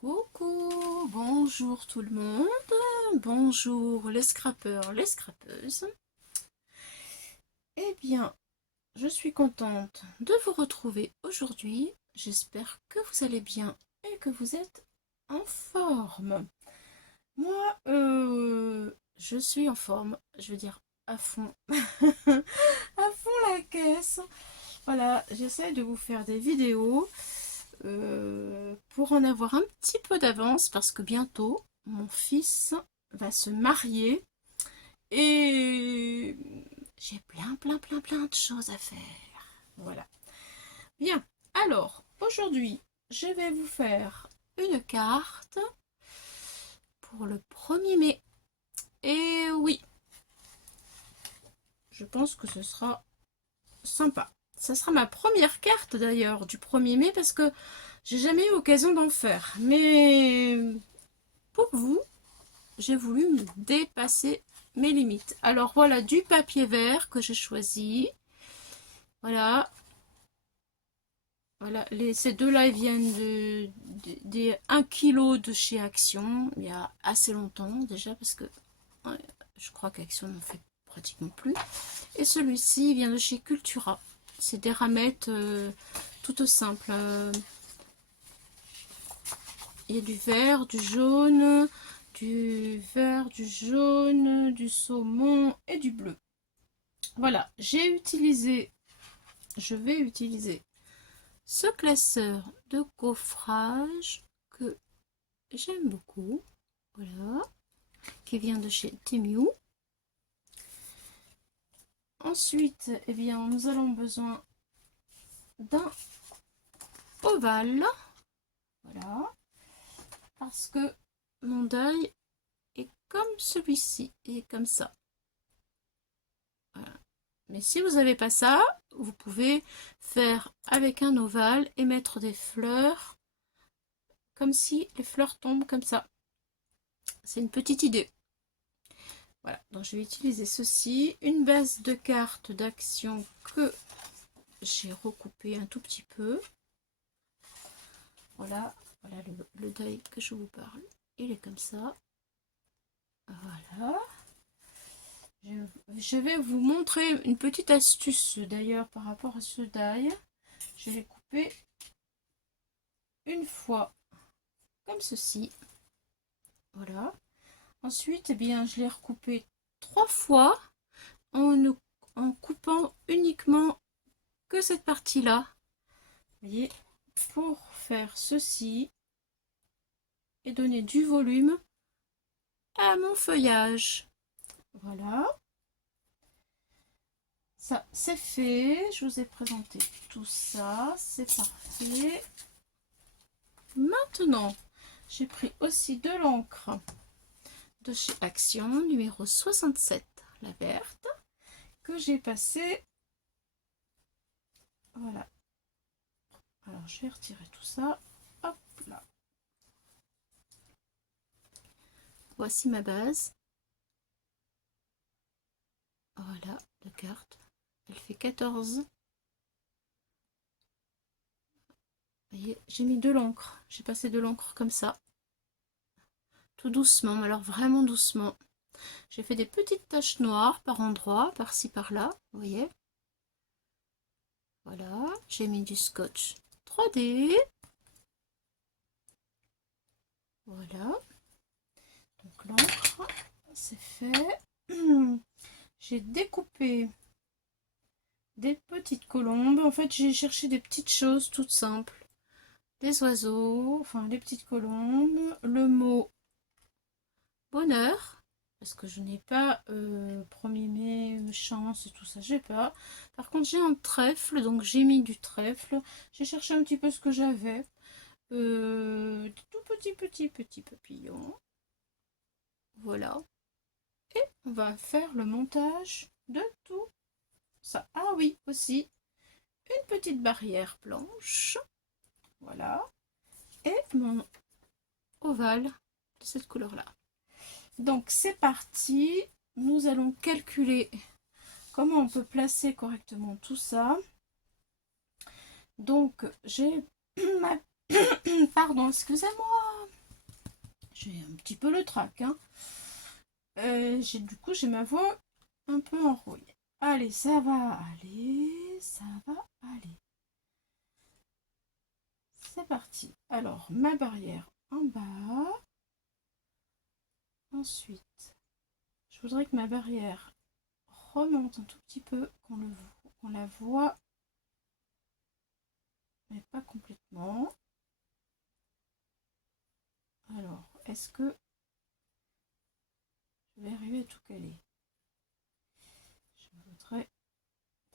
Coucou, bonjour tout le monde, bonjour les scrappeurs, les scrappeuses. Eh bien, je suis contente de vous retrouver aujourd'hui. J'espère que vous allez bien et que vous êtes en forme. Moi, je suis en forme, je veux dire à fond, à fond la caisse. Voilà, j'essaie de vous faire des vidéos pour en avoir un petit peu d'avance parce que bientôt mon fils va se marier et j'ai plein de choses à faire. Voilà. Bien, alors aujourd'hui je vais vous faire une carte pour le 1er mai. Et oui, je pense que ce sera sympa. Ça sera ma première carte d'ailleurs du 1er mai parce que j'ai jamais eu l'occasion d'en faire. Mais pour vous, j'ai voulu me dépasser mes limites. Alors voilà, du papier vert que j'ai choisi. Voilà. Voilà, ces deux-là, ils viennent des 1 kg de chez Action. Il y a assez longtemps déjà, parce que ouais, je crois qu'Action n'en fait pratiquement plus. Et celui-ci vient de chez Cultura. C'est des ramettes toutes simples. Il y a du vert, du jaune, du vert, du jaune, du saumon et du bleu. Voilà, je vais utiliser ce classeur de gaufrage que j'aime beaucoup. Voilà, qui vient de chez Temu. Ensuite, eh bien, nous allons besoin d'un ovale. Voilà, parce que mon deuil est comme celui-ci et comme ça. Voilà. Mais si vous n'avez pas ça, vous pouvez faire avec un ovale et mettre des fleurs comme si les fleurs tombent comme ça. C'est une petite idée. Voilà, donc je vais utiliser ceci, une base de cartes d'action que j'ai recoupé un tout petit peu. Voilà, voilà le die que je vous parle, il est comme ça. Voilà. Je vais vous montrer une petite astuce d'ailleurs par rapport à ce die. Je l'ai coupé une fois comme ceci. Voilà. Ensuite, eh bien, je l'ai recoupé 3 fois en coupant uniquement que cette partie-là. Vous voyez, pour faire ceci et donner du volume à mon feuillage. Voilà. Ça, c'est fait. Je vous ai présenté tout ça. C'est parfait. Maintenant, j'ai pris aussi de l'encre de chez Action, numéro 67, la verte, que j'ai passée. Voilà. Alors, je vais retirer tout ça. Hop là. Voici ma base. Voilà, la carte. Elle fait 14. Vous voyez, j'ai mis de l'encre. J'ai passé de l'encre comme ça. Tout doucement, alors vraiment doucement. J'ai fait des petites taches noires par endroits, par-ci par-là, vous voyez. Voilà, j'ai mis du scotch 3D. Voilà. Donc l'encre, c'est fait. J'ai découpé des petites colombes. En fait, j'ai cherché des petites choses toutes simples. Des oiseaux, enfin des petites colombes. Le mot bonheur. Parce que je n'ai pas 1er mai, chance et tout ça, j'ai pas. Par contre, j'ai un trèfle, donc j'ai mis du trèfle. J'ai cherché un petit peu ce que j'avais. Des tout petits papillons. Voilà. Et on va faire le montage de tout ça. Ah oui, aussi, une petite barrière blanche. Voilà. Et mon ovale de cette couleur-là. Donc c'est parti. Nous allons calculer comment on peut placer correctement tout ça. Donc j'ai ma... Pardon, excusez-moi. J'ai un petit peu le trac, hein. Du coup, j'ai ma voix un peu enrouillée. Allez, ça va aller, ça va aller. C'est parti. Alors, ma barrière en bas. Ensuite, je voudrais que ma barrière remonte un tout petit peu, qu'on la voit, mais pas complètement. Alors, est-ce que je vais arriver à tout caler? Je voudrais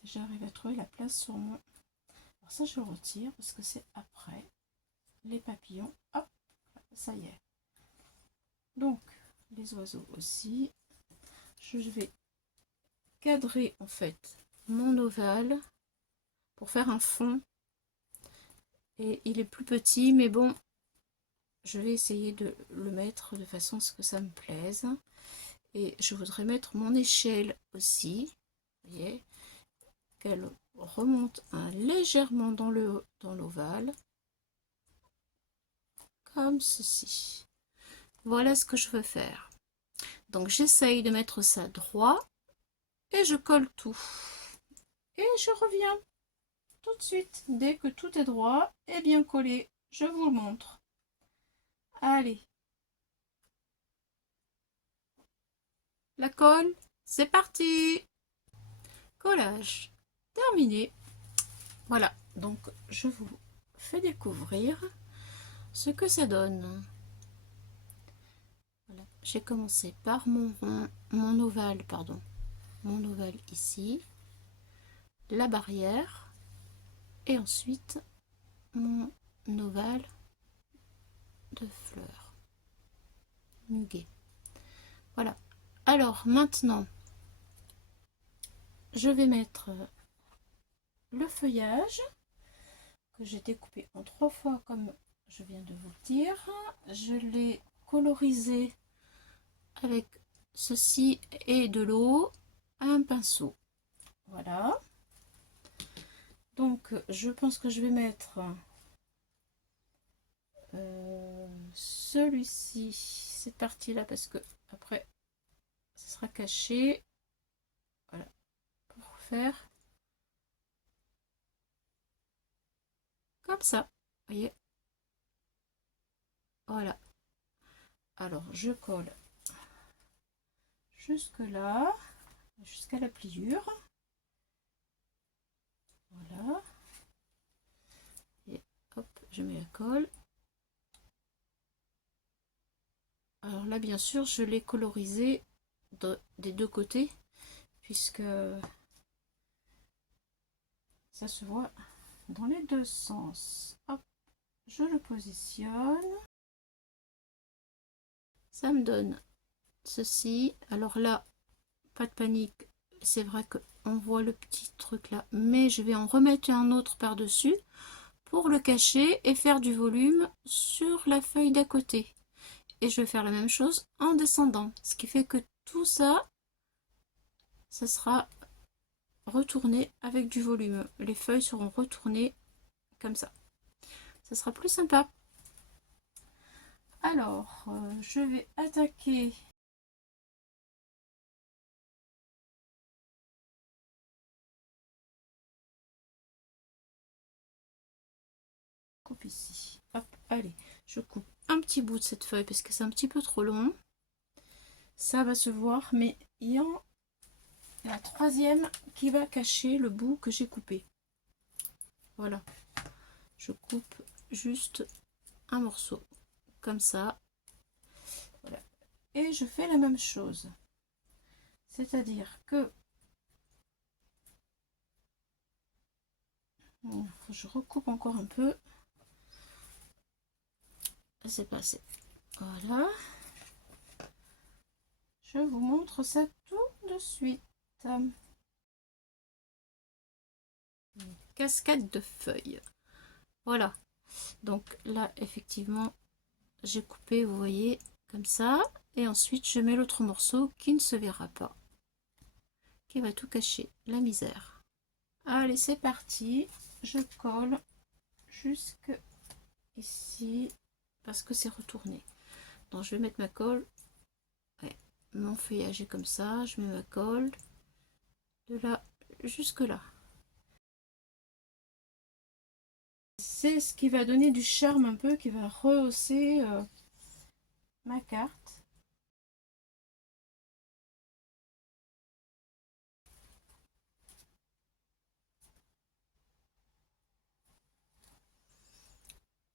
déjà arriver à trouver la place sur mon... Alors ça, je le retire parce que c'est après les papillons. Hop, ça y est. Donc, les oiseaux aussi. Je vais cadrer en fait mon ovale pour faire un fond. Et il est plus petit, mais bon, je vais essayer de le mettre de façon à ce que ça me plaise. Et je voudrais mettre mon échelle aussi. Vous voyez, qu'elle remonte légèrement dans l'ovale. Comme ceci. Voilà ce que je veux faire. Donc j'essaye de mettre ça droit. Et je colle tout. Et je reviens tout de suite. Dès que tout est droit et bien collé, je vous le montre. Allez. La colle, c'est parti. Collage terminé. Voilà, donc je vous fais découvrir ce que ça donne. Voilà. J'ai commencé par mon ovale, pardon. Mon ovale ici. La barrière. Et ensuite mon ovale de fleurs muguet. Voilà. Alors maintenant, je vais mettre le feuillage que j'ai découpé en 3 fois comme je viens de vous le dire. Je l'ai colorisé avec ceci et de l'eau à un pinceau. Voilà. Donc je pense que je vais mettre celui-ci, cette partie là, parce que après ça sera caché. Voilà, pour faire comme ça, vous voyez. Voilà, alors je colle jusque là, jusqu'à la pliure. Voilà, et hop, je mets la colle. Alors là, bien sûr, je l'ai colorisé des deux côtés, puisque ça se voit dans les deux sens. Hop, je le positionne. Ça me donne ceci. Alors là, pas de panique, c'est vrai qu'on voit le petit truc là, mais je vais en remettre un autre par-dessus pour le cacher et faire du volume sur la feuille d'à côté. Et je vais faire la même chose en descendant, ce qui fait que tout ça, ça sera retourné avec du volume. Les feuilles seront retournées comme ça. Ça sera plus sympa. Alors, je vais attaquer coupe ici. Hop, allez, je coupe un petit bout de cette feuille parce que c'est un petit peu trop long. Ça va se voir, mais il y a la troisième qui va cacher le bout que j'ai coupé. Voilà, je coupe juste un morceau comme ça. Voilà, et je fais la même chose, c'est-à-dire que je recoupe encore un peu. C'est passé. Voilà, je vous montre ça tout de suite. Une cascade de feuilles. Voilà, donc là effectivement j'ai coupé, vous voyez, comme ça, et ensuite je mets l'autre morceau qui ne se verra pas, qui va tout cacher, la misère. Allez, c'est parti, je colle jusque ici parce que c'est retourné. Donc je vais mettre ma colle. Ouais, mon feuillage est comme ça, je mets ma colle de là jusque là. C'est ce qui va donner du charme un peu, qui va rehausser ma carte.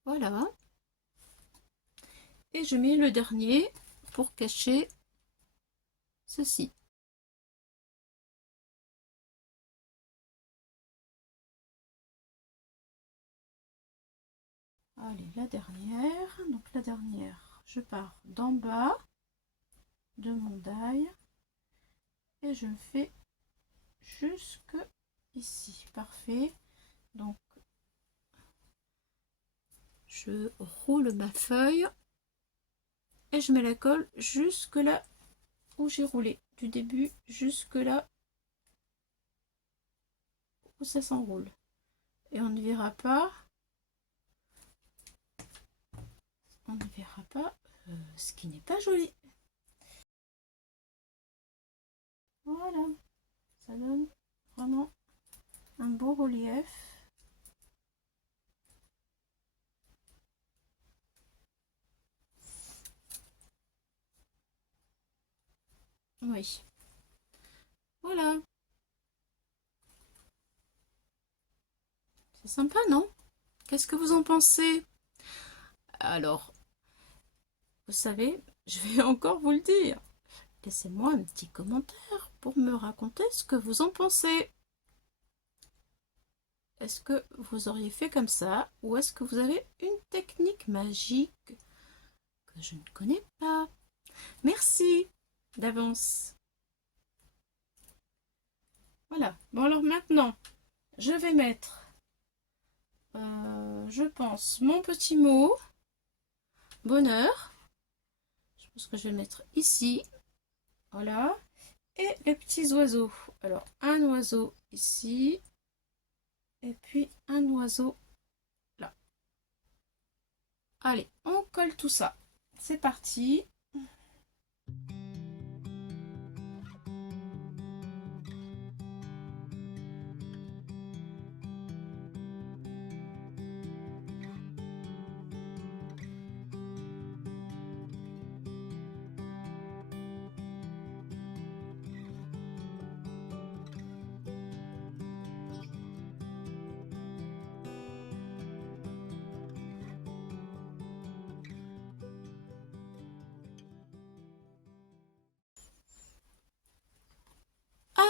Voilà. Et je mets le dernier pour cacher ceci. Allez, la dernière. Donc la dernière, je pars d'en bas de mon die et je le fais jusque ici. Parfait. Donc je roule ma feuille et je mets la colle jusque là où j'ai roulé, du début jusque là où ça s'enroule. Et on ne verra pas, ce qui n'est pas joli. Voilà, ça donne vraiment un beau relief. Oui, voilà, c'est sympa, non? Qu'est-ce que vous en pensez? Alors, vous savez, je vais encore vous le dire. Laissez-moi un petit commentaire pour me raconter ce que vous en pensez. Est-ce que vous auriez fait comme ça ou est-ce que vous avez une technique magique que je ne connais pas? Merci d'avance. Voilà. Bon alors maintenant, je vais mettre, je pense, mon petit mot bonheur. Je pense que je vais le mettre ici. Voilà. Et les petits oiseaux. Alors, un oiseau ici. Et puis un oiseau là. Allez, on colle tout ça. C'est parti.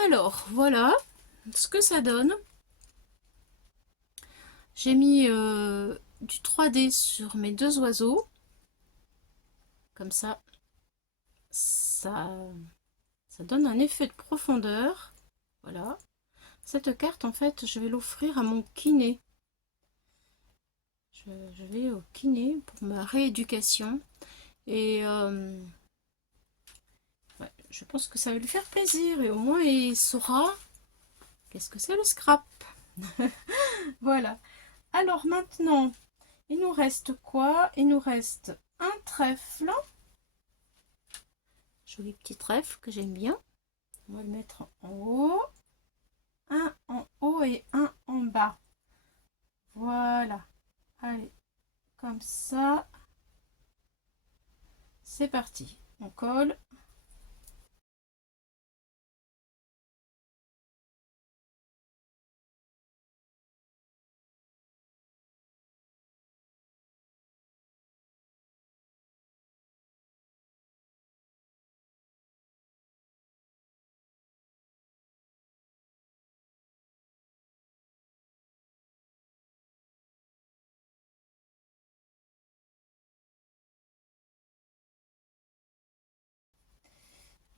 Alors, voilà ce que ça donne. J'ai mis du 3D sur mes deux oiseaux. Comme ça, ça donne un effet de profondeur. Voilà. Cette carte, en fait, je vais l'offrir à mon kiné. Je vais au kiné pour ma rééducation. Et ouais, je pense que ça va lui faire plaisir. Et au moins, il saura qu'est-ce que c'est le scrap. Voilà. Alors maintenant, il nous reste quoi? Il nous reste un trèfle. Joli petit trèfle que j'aime bien. On va le mettre en haut. Un en haut et un en bas. Voilà. Allez, comme ça. C'est parti. On colle.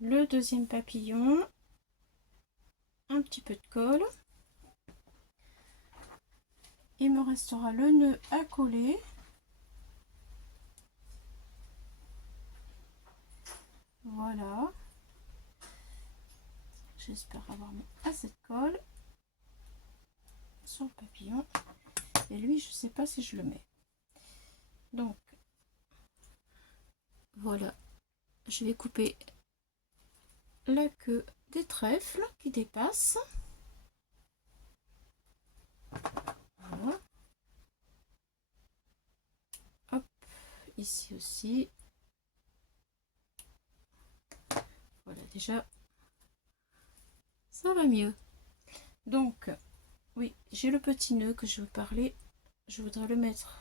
Le deuxième papillon. Un petit peu de colle. Il me restera le nœud à coller. Voilà. J'espère avoir mis assez de colle sur le papillon. Et lui, je ne sais pas si je le mets. Donc, Voilà, je vais couper la queue des trèfles qui dépassent. Voilà. Hop, ici aussi. Voilà, déjà, ça va mieux. Donc, oui, j'ai le petit nœud que je veux parler. Je voudrais le mettre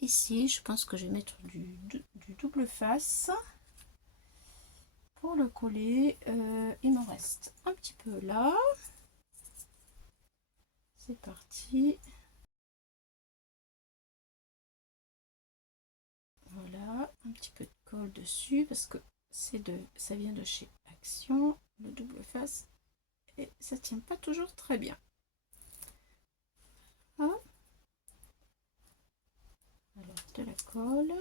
ici. Je pense que je vais mettre du double face. Pour le coller, il m'en reste un petit peu là. C'est parti. Voilà, un petit peu de colle dessus parce que ça vient de chez Action, le double face, et ça tient pas toujours très bien. Ah. Alors de la colle.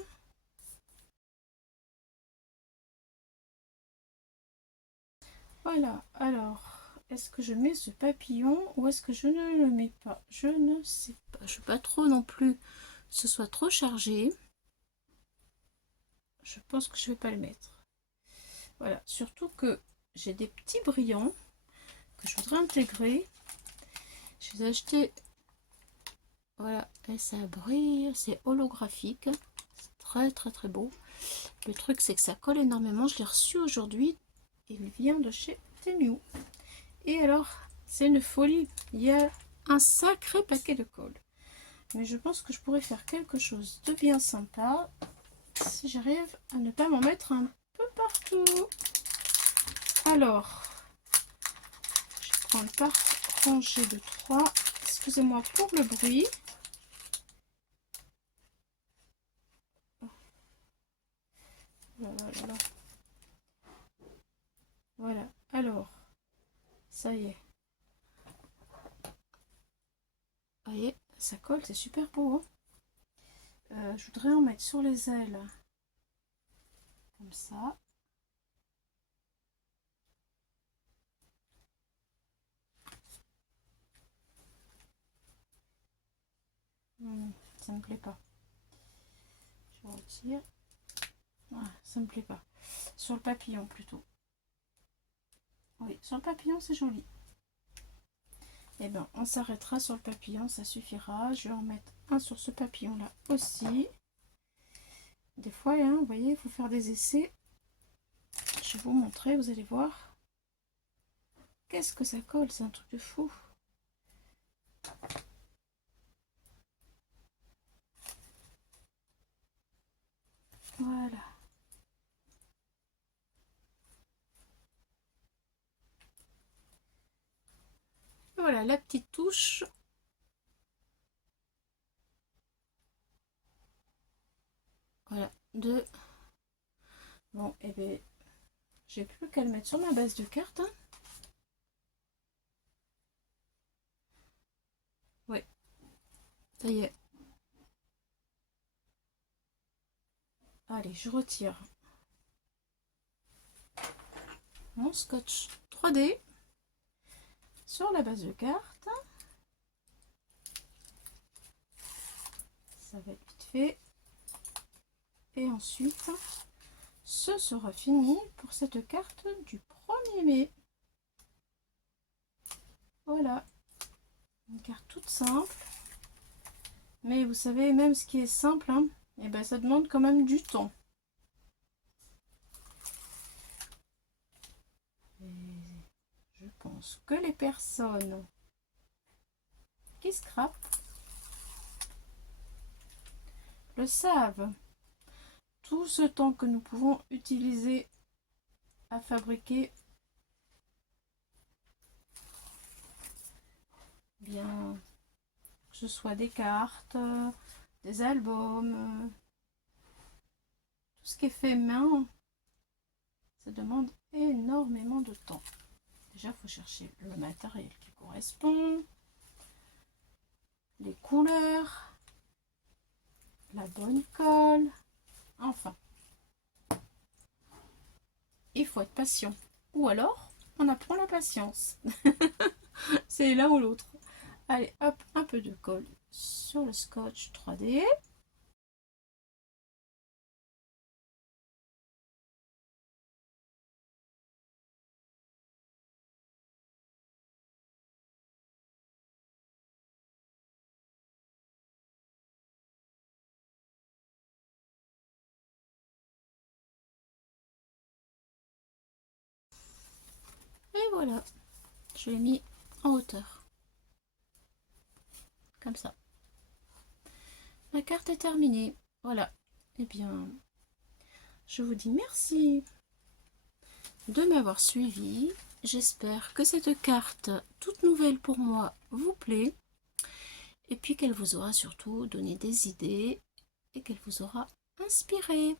Voilà, alors est-ce que je mets ce papillon ou est-ce que je ne le mets pas? Je ne sais pas. Je ne veux pas trop non plus que ce soit trop chargé. Je pense que je vais pas le mettre. Voilà, surtout que j'ai des petits brillants que je voudrais intégrer. Je les ai achetés. Voilà, et ça brille, c'est holographique. C'est très très très beau. Le truc c'est que ça colle énormément. Je l'ai reçu aujourd'hui. Il vient de chez Temu. Et alors, c'est une folie. Il y a un sacré paquet de colle. Mais je pense que je pourrais faire quelque chose de bien sympa si j'arrive à ne pas m'en mettre un peu partout. Alors, je prends le par rangée de 3. Excusez-moi pour le bruit. Voilà. Voilà. Alors, ça y est. Vous voyez, ça colle, c'est super beau. Je voudrais en mettre sur les ailes. Comme ça. Ça me plaît pas. Je retire. Ah, ça me plaît pas. Sur le papillon plutôt. Oui, sur le papillon c'est joli. Et bien on s'arrêtera sur le papillon, ça suffira. Je vais en mettre un sur ce papillon là aussi. Des fois, hein, vous voyez, il faut faire des essais. Je vais vous montrer, vous allez voir. Qu'est-ce que ça colle, c'est un truc de fou. Voilà. Voilà la petite touche. Voilà, de... Bon, et bien, j'ai plus qu'à le mettre sur ma base de carte. Hein. Ouais, ça y est. Allez, je retire mon scotch 3D sur la base de carte. Ça va être vite fait. Et ensuite, ce sera fini pour cette carte du 1er mai. Voilà, une carte toute simple. Mais vous savez, même ce qui est simple, hein, et ben ça demande quand même du temps. Et je pense que les personnes qui scrapent le savent. Tout ce temps que nous pouvons utiliser à fabriquer bien, que ce soit des cartes, des albums, tout ce qui est fait main, ça demande énormément de temps. Déjà, il faut chercher le matériel qui correspond, les couleurs, la bonne colle, enfin. Il faut être patient. Ou alors, on apprend la patience. C'est l'un ou l'autre. Allez, hop, un peu de colle sur le scotch 3D. Et voilà, je l'ai mis en hauteur. Comme ça. Ma carte est terminée. Voilà. Eh bien, je vous dis merci de m'avoir suivi. J'espère que cette carte toute nouvelle pour moi vous plaît. Et puis qu'elle vous aura surtout donné des idées et qu'elle vous aura inspiré.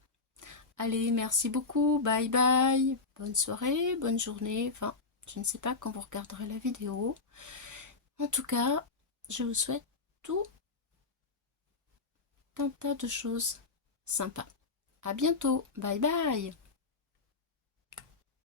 Allez, merci beaucoup. Bye bye. Bonne soirée, bonne journée. Enfin, je ne sais pas quand vous regarderez la vidéo. En tout cas, je vous souhaite tout un tas de choses sympas. À bientôt. Bye bye.